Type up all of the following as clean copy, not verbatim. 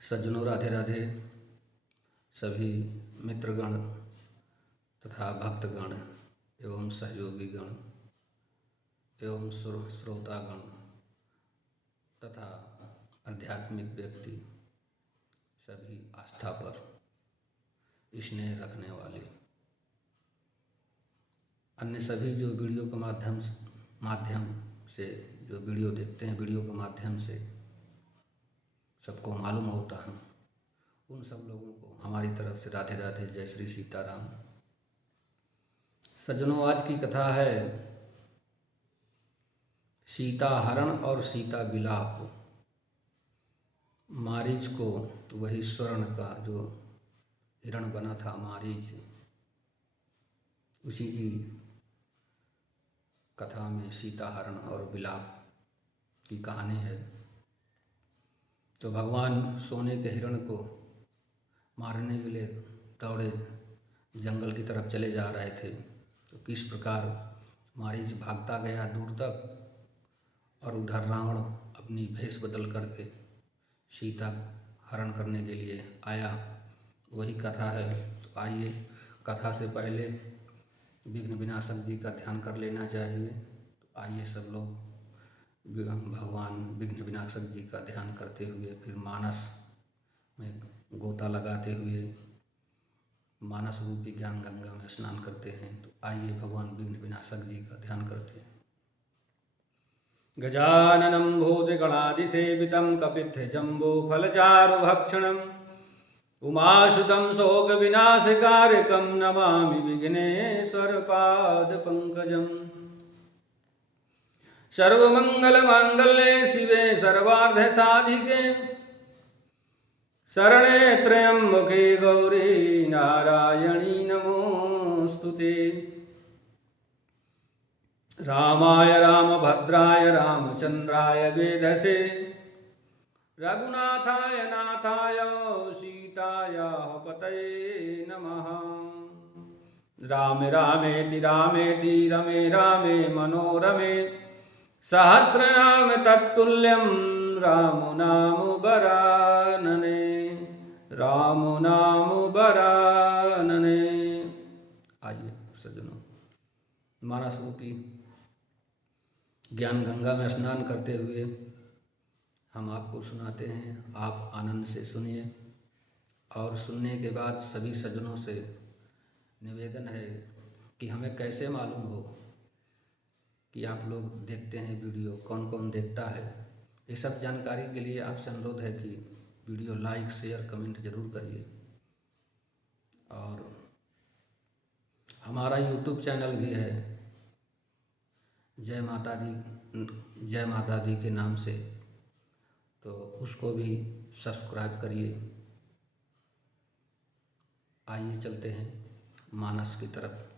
सज्जनों राधे राधे। सभी मित्रगण तथा भक्तगण एवं सहयोगीगण एवं श्रोतागण तथा आध्यात्मिक व्यक्ति, सभी आस्था पर स्नेह रखने वाले, अन्य सभी जो वीडियो के माध्यम से जो वीडियो देखते हैं, वीडियो के माध्यम से सबको मालूम होता है, उन सब लोगों को हमारी तरफ से राधे राधे, जय श्री सीताराम। सज्जनों, आज की कथा है सीता हरण और सीता विलाप। मारीच को वही स्वर्ण का जो हिरण बना था मारीच, उसी की कथा में सीता हरण और विलाप की कहानी है। तो भगवान सोने के हिरण को मारने के लिए दौड़े जंगल की तरफ चले जा रहे थे। तो किस प्रकार मारीच भागता गया दूर तक और उधर रावण अपनी भेष बदल करके सीता हरण करने के लिए आया, वही कथा है। तो आइए, कथा से पहले विघ्न विनाशक जी का ध्यान कर लेना चाहिए। तो आइए सब लोग भगवान विघ्न विनाशक जी का ध्यान करते हुए फिर मानस में गोता लगाते हुए मानस रूपी ज्ञान गंगा में स्नान करते हैं। तो आइए भगवान विघ्न विनाशक जी का ध्यान करते हैं। गजाननं भूतगणादिसेवितं कपित्थजम्बूफलचारुभक्षणम् उमासुतं शोकविनाशकारकं नमामि विघ्नेश्वरपादपङ्कजम्। सर्वमङ्गलमाङ्गल्ये शिवे सर्वार्धसाधिके शरणे त्र्यम्बके गौरी नारायणी नमोऽस्तुते। रामाय रामभद्राय रामचन्द्राय वेधसे रघुनाथाय नाथाय सीतायाः पतये नमः। राम रामेति रामेति रमे रामे मनोरमे सहस्रनाम तत्तुल्यं राम नाम वरानने, राम नाम वरानने। आइए सज्जनों, मानस रूपी ज्ञान गंगा में स्नान करते हुए हम आपको सुनाते हैं, आप आनंद से सुनिए। और सुनने के बाद सभी सज्जनों से निवेदन है कि हमें कैसे मालूम हो कि आप लोग देखते हैं वीडियो, कौन कौन देखता है। ये सब जानकारी के लिए आपसे अनुरोध है कि वीडियो लाइक शेयर कमेंट जरूर करिए। और हमारा यूट्यूब चैनल भी है जय माता दी के नाम से, तो उसको भी सब्सक्राइब करिए। आइए चलते हैं मानस की तरफ।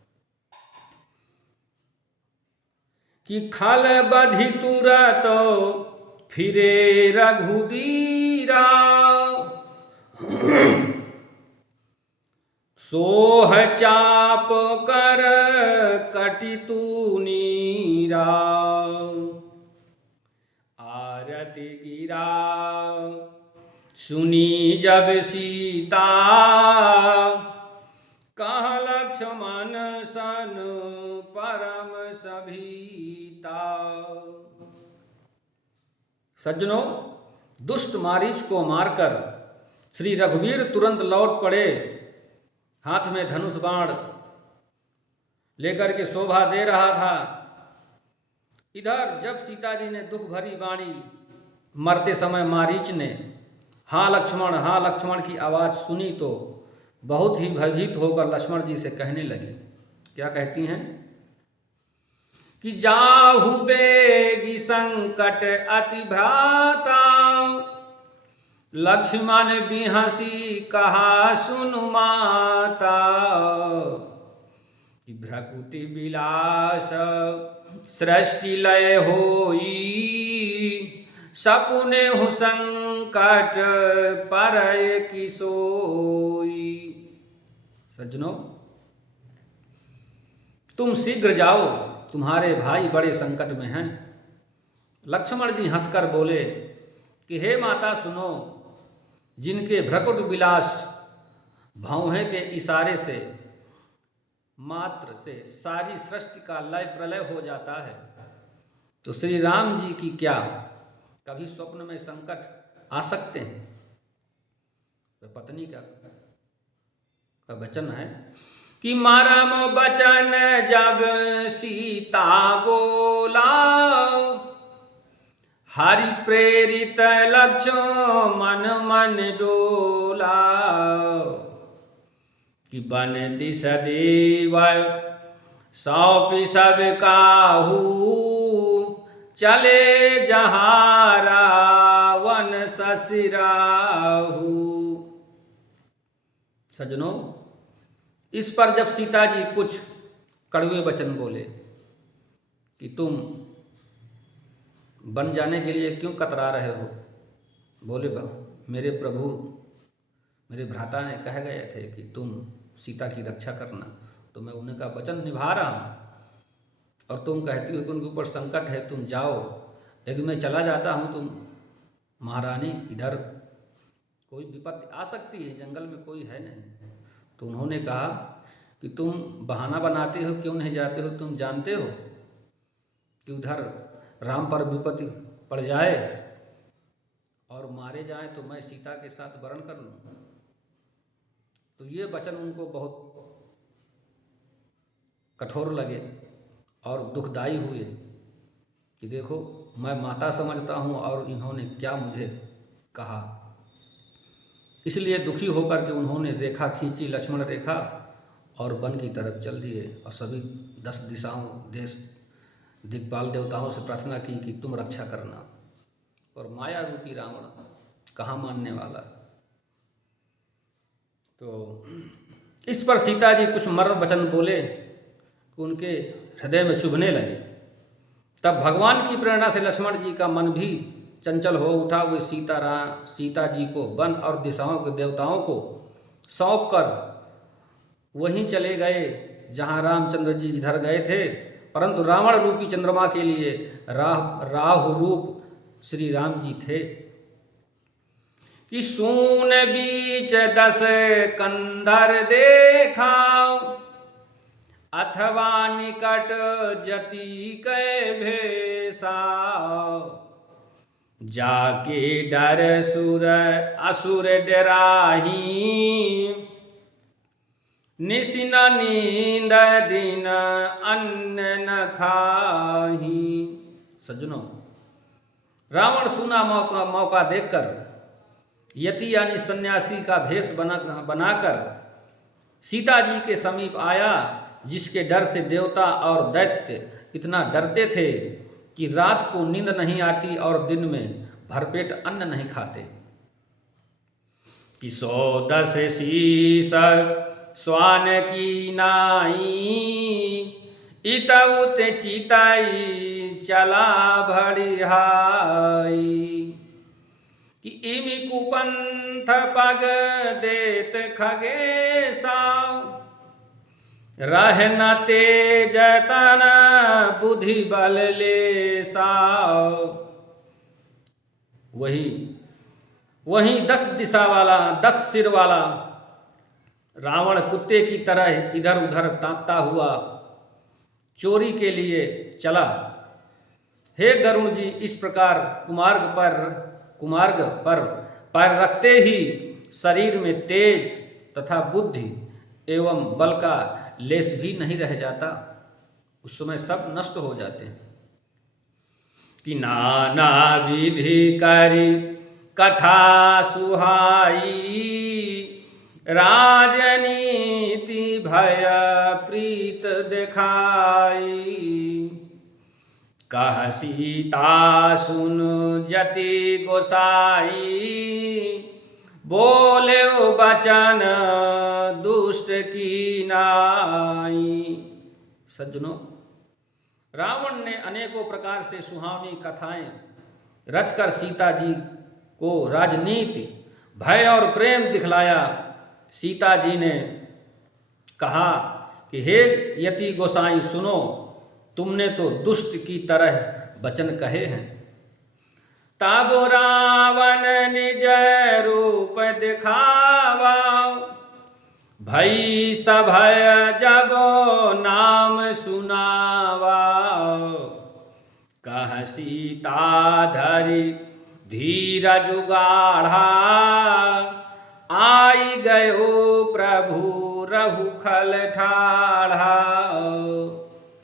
कि खल बधि तुरत फिरे रघुबीरा, सोह चाप कर कटितु नीरा, आरति गिरा सुनी जब सीता, कह लक्ष्मण सन परम सभीता। सज्जनों, दुष्ट मारीच को मारकर श्री रघुवीर तुरंत लौट पड़े, हाथ में धनुष बाण लेकर के शोभा दे रहा था। इधर जब सीता जी ने दुख भरी वाणी मरते समय मारीच ने हाँ लक्ष्मण की आवाज़ सुनी तो बहुत ही भयभीत होकर लक्ष्मण जी से कहने लगी। क्या कहती हैं? कि जाहु बेगी संकट अति भ्राता, लक्ष्मण बिहसी कहा सुनु माता, कि भ्रकुटि विलास सृष्टि लय होई, सपुने हु संकट परय की सोई। सज्जनों, तुम शीघ्र जाओ, तुम्हारे भाई बड़े संकट में हैं। लक्ष्मण जी हंसकर बोले कि हे माता सुनो, जिनके भ्रकुट विलास भौहें के इशारे से मात्र से सारी सृष्टि का लय प्रलय हो जाता है, तो श्री राम जी की क्या कभी स्वप्न में संकट आ सकते हैं? तो पत्नी का वचन है कि मरम बचन जब सीता बोला, हरि प्रेरित लक्ष्मण मन डोला, कि बन दिस देव सौंप सब काहू, चले जहाँ रावण ससुराहू। सज्जनों, इस पर जब सीता जी कुछ कड़वे वचन बोले कि तुम बन जाने के लिए क्यों कतरा रहे हो, बोले मेरे प्रभु, मेरे भ्राता ने कह गए थे कि तुम सीता की रक्षा करना, तो मैं उनका वचन निभा रहा हूँ, और तुम कहती हो कि उनके ऊपर संकट है, तुम जाओ। यदि मैं चला जाता हूँ तुम महारानी, इधर कोई विपत्ति आ सकती है, जंगल में कोई है नहीं। तो उन्होंने कहा कि तुम बहाना बनाते हो, क्यों नहीं जाते हो? तुम जानते हो कि उधर राम पर विपत्ति पड़ जाए और मारे जाएं तो मैं सीता के साथ वरण कर लूँ। तो ये वचन उनको बहुत कठोर लगे और दुखदाई हुए कि देखो, मैं माता समझता हूँ और इन्होंने क्या मुझे कहा। इसलिए दुखी होकर के उन्होंने रेखा खींची, लक्ष्मण रेखा, और वन की तरफ चल दिए और सभी 10 दिशाओं, देश दिक्पाल देवताओं से प्रार्थना की कि तुम रक्षा करना। और माया रूपी रावण कहाँ मानने वाला। तो इस पर सीता जी कुछ मर्म वचन बोले कि उनके हृदय में चुभने लगे। तब भगवान की प्रेरणा से लक्ष्मण जी का मन भी चंचल हो उठा। वे सीता जी को वन और दिशाओं के देवताओं को सौंप कर वहीं चले गए जहाँ रामचंद्र जी इधर गए थे, परंतु रावण रूपी चंद्रमा के लिए राहु रूप श्री राम जी थे। कि सून बीच 10 कंधर देखा, अथवा निकट जति कै भेसा, जाके डर सुर असुर डराही, निशिन नींद दिन अन्न न खाही। सज्जनों, रावण सूना मौका देखकर यति यानी सन्यासी का भेष बनाकर सीता जी के समीप आया, जिसके डर से देवता और दैत्य इतना डरते थे कि रात को नींद नहीं आती और दिन में भरपेट अन्न नहीं खाते। कि 110 शीस स्वान की नाई, इतउत चिताई चला भड़िहाई। कि इमि कुपंथ पग देत खगेसा, रह न तेज तन बुद्धि बल लेसा। वही 10 दिशा वाला, 10 सिर वाला रावण कुत्ते की तरह इधर उधर ताकता हुआ चोरी के लिए चला। हे गरुण जी, इस प्रकार कुमार्ग पर पैर रखते ही शरीर में तेज तथा बुद्धि एवं बल का लेश भी नहीं रह जाता, उस समय सब नष्ट हो जाते हैं। कि नाना विधि करी कथा सुहाई, राजनीति भय प्रीत दिखाई। कह सीता सुन जति गोसाई, बोले बचन दुष्ट की नाई। सज्जनों, रावण ने अनेकों प्रकार से सुहावनी कथाएं रचकर सीता जी को राजनीति, भय और प्रेम दिखलाया। सीता जी ने कहा कि हे यति गोसाई सुनो, तुमने तो दुष्ट की तरह वचन कहे हैं। तब रावण निज रूप दिखावा। भई सभय जब नाम सुनावा। कह सीता धरि धीरज गाढ़ा। आई गयो प्रभु रघुखल ठाढ़ा।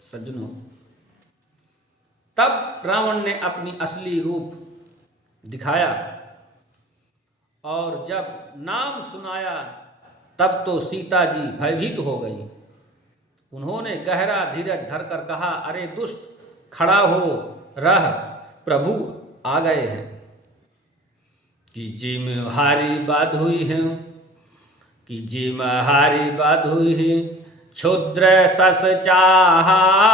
सज्जनों, तब रावण ने अपनी असली रूप दिखाया और जब नाम सुनाया तब तो सीता जी भयभीत हो गई। उन्होंने गहरा धीरज धरकर कहा, अरे दुष्ट, खड़ा हो रह, प्रभु आ गए हैं। कि जिम हारी बात हुई है, कि जिम हारी बात हुई है, क्षुद्र सस चाहा।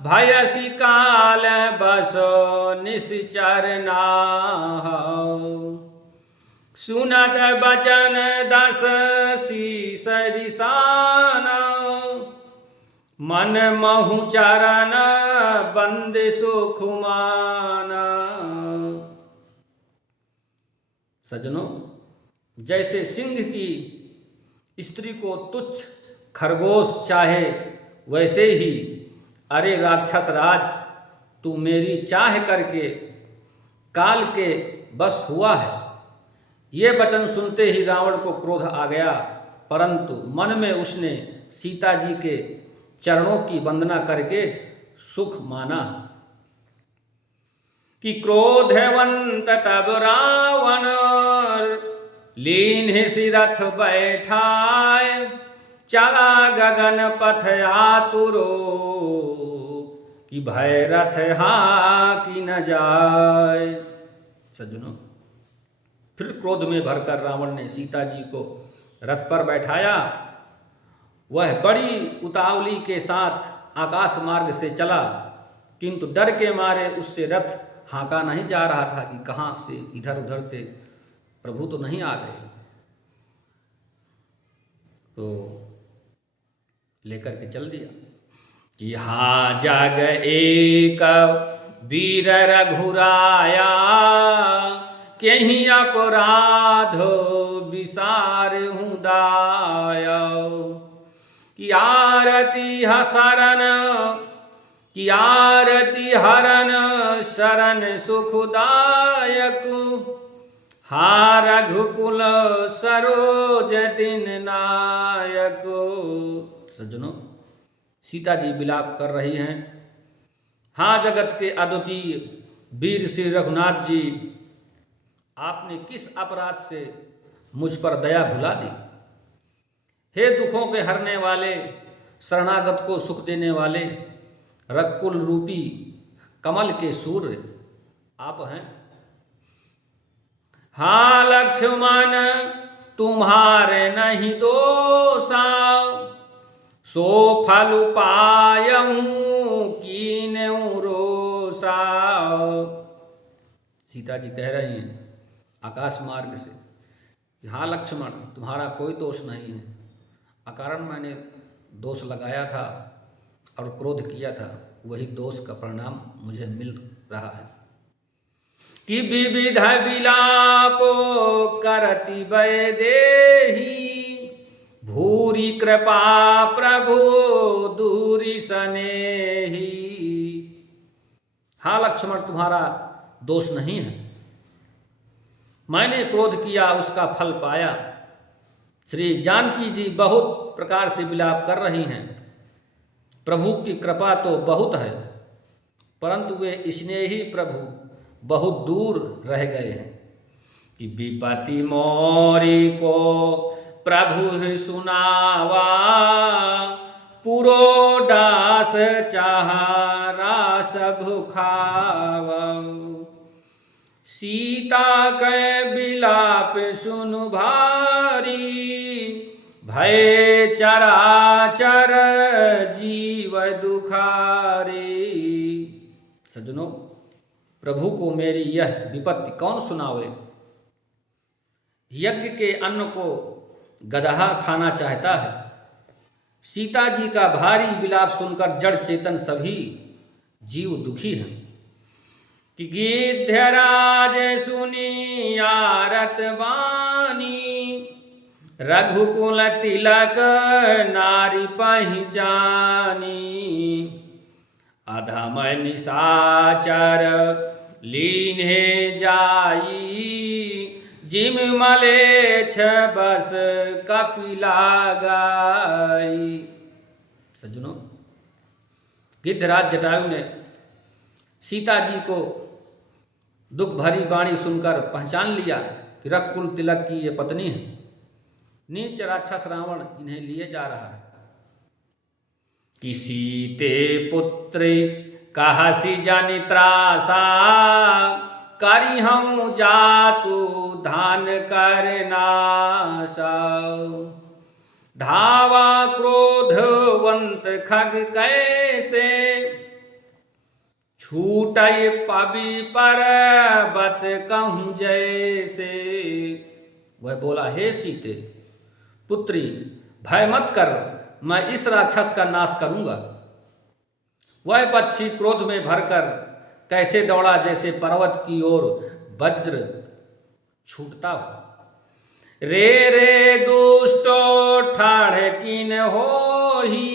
भयसी काल बसो निश्चर नाहु। सुनत बचन दस शीस रिसाना। मन महु चरण बंद सुख माना। सज्जनों, जैसे सिंह की स्त्री को तुच्छ खरगोश चाहे, वैसे ही अरे राक्षस राज, तू मेरी चाह करके काल के बस हुआ है। ये वचन सुनते ही रावण को क्रोध आ गया, परंतु मन में उसने सीता जी के चरणों की वंदना करके सुख माना। कि क्रोधवंत तब रावण लीन सिरथ बैठाए। चला गगन पथ आतुरो। कि भय रथ हाँ की न जाए। सज्जनों, फिर क्रोध में भरकर रावण ने सीता जी को रथ पर बैठाया। वह बड़ी उतावली के साथ आकाश मार्ग से चला, किंतु डर के मारे उससे रथ हाँका नहीं जा रहा था कि कहाँ से इधर उधर से प्रभु तो नहीं आ गए। तो लेकर के चल दिया। कि हाँ जाग एक वीर रघुराया। कहीं अपराध विसार हूँ दाया। कि आरती हसरन, कि आरती हरन शरण सुखदायक। हा रघुकुल सरोज दिन नायक। सज्जनों, सीता जी विलाप कर रही हैं। हाँ जगत के अद्वितीय वीर श्री रघुनाथ जी, आपने किस अपराध से मुझ पर दया भुला दी। हे दुखों के हरने वाले, शरणागत को सुख देने वाले, रघुकुल रूपी कमल के सूर्य आप हैं। हाँ लक्ष्मण तुम्हारे नहीं दोषा। सो फल पायऊं कीन्हु रोषा। सीता जी कह रही हैं आकाश मार्ग से कि हाँ लक्ष्मण, तुम्हारा कोई दोष नहीं है। अकारण मैंने दोष लगाया था और क्रोध किया था, वही दोष का परिणाम मुझे मिल रहा है। कि विविध विलापो करति वैदेही। भूरि कृपा प्रभु दूरी सनेही। हाँ लक्ष्मण, तुम्हारा दोष नहीं है। मैंने क्रोध किया, उसका फल पाया। श्री जानकी जी बहुत प्रकार से विलाप कर रही हैं। प्रभु की कृपा तो बहुत है, परंतु वे स्नेही प्रभु बहुत दूर रह गए हैं। कि विपत्ति मोरी को प्रभु सुनावा। पुरोडास चाहरा सब खावा। सीता के विलाप सुनु भारी। भय चराचर जीव दुखारी। सज्जनों, प्रभु को मेरी यह विपत्ति कौन सुनावे। यज्ञ के अन्न को गदहा खाना चाहता है। सीता जी का भारी विलाप सुनकर जड़ चेतन सभी जीव दुखी हैं। कि गिद्धराज सुनी आरत बानी। रघुकुल तिलक नारी पहिचानी, अधम निशाचर लीन्हे जाई, जिम मलेच्छ बस कपिला गाई। सज्जनों, गिद्धराज जटायु ने सीता जी को दुख भरी वाणी सुनकर पहचान लिया कि रघुकुल तिलक की ये पत्नी है। नीच राक्षस रावण इन्हें लिए जा रहा है। किसी ते पुत्री कहसी जनि त्रासा, करी हूँ जातु धान करनासा। धावा क्रोधवंत खग कैसे, छूटय पवि पर्वत कहूँ जैसे। वह बोला, हे सीते पुत्री, भय मत कर, मैं इस राक्षस का नाश करूंगा। वह पक्षी क्रोध में भरकर कैसे दौड़ा, जैसे पर्वत की ओर वज्र छूटता हो। रे रे दुष्टो ठाढ़ किन होही,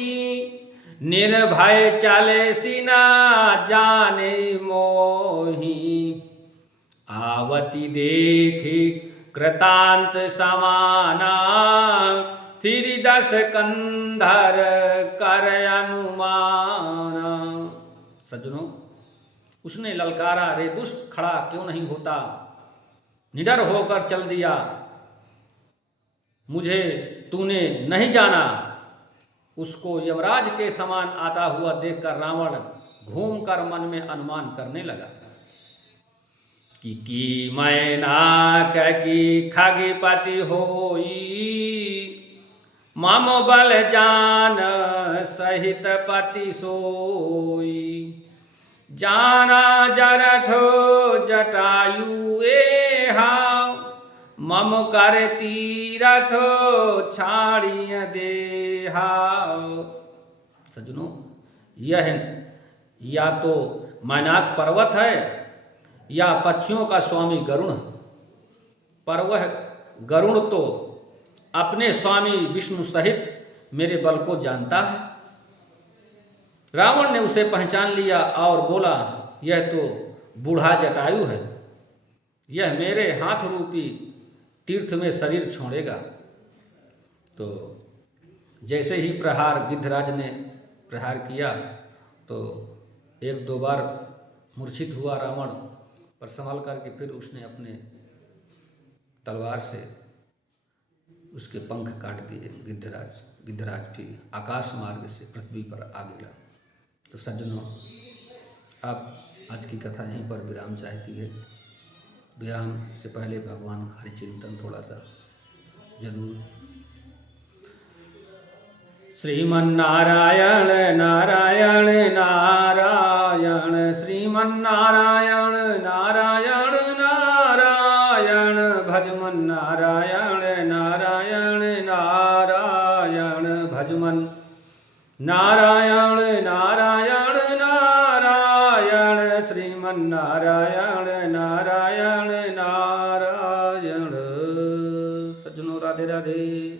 निर्भय चले सिना जाने मोही। आवती देखी कृतांत समाना, फिर 10 कंधर कर अनुमान। सज्जनों, उसने ललकारा, रे दुष्ट खड़ा क्यों नहीं होता, निडर होकर चल दिया, मुझे तूने नहीं जाना। उसको यमराज के समान आता हुआ देखकर रावण घूमकर मन में अनुमान करने लगा कि मैना की खगपति होई, मम बल जान सहित पति सोई। जाना जरठो जटायु एहा, मम कर तीरथ छाड़िय देहा। सज्जनों, यह या तो मैनाक पर्वत है या पक्षियों का स्वामी गरुण है, पर वह गरुण तो अपने स्वामी विष्णु सहित मेरे बल को जानता है। रावण ने उसे पहचान लिया और बोला, यह तो बूढ़ा जटायु है, यह मेरे हाथ रूपी तीर्थ में शरीर छोड़ेगा। तो जैसे ही गिद्धराज ने प्रहार किया तो 1-2 बार मूर्छित हुआ रावण, पर संभल करके फिर उसने अपने तलवार से उसके पंख काट दिए। गिद्धराज फिर आकाश मार्ग से पृथ्वी पर आ गिरा। तो सज्जनों, अब आज की कथा यहीं पर विराम चाहती है। विराम से पहले भगवान हरिचिंतन थोड़ा सा जरूर। श्रीमन्नारायण नारायण नारायण, श्रीमन्नारायण नारायण नारायण, भजमन नारायण नारायण नारायण, भजमन नारायण नारायण नारायण, श्रीमन्नारायण नारायण नारायण। सज्जनों, राधे राधे।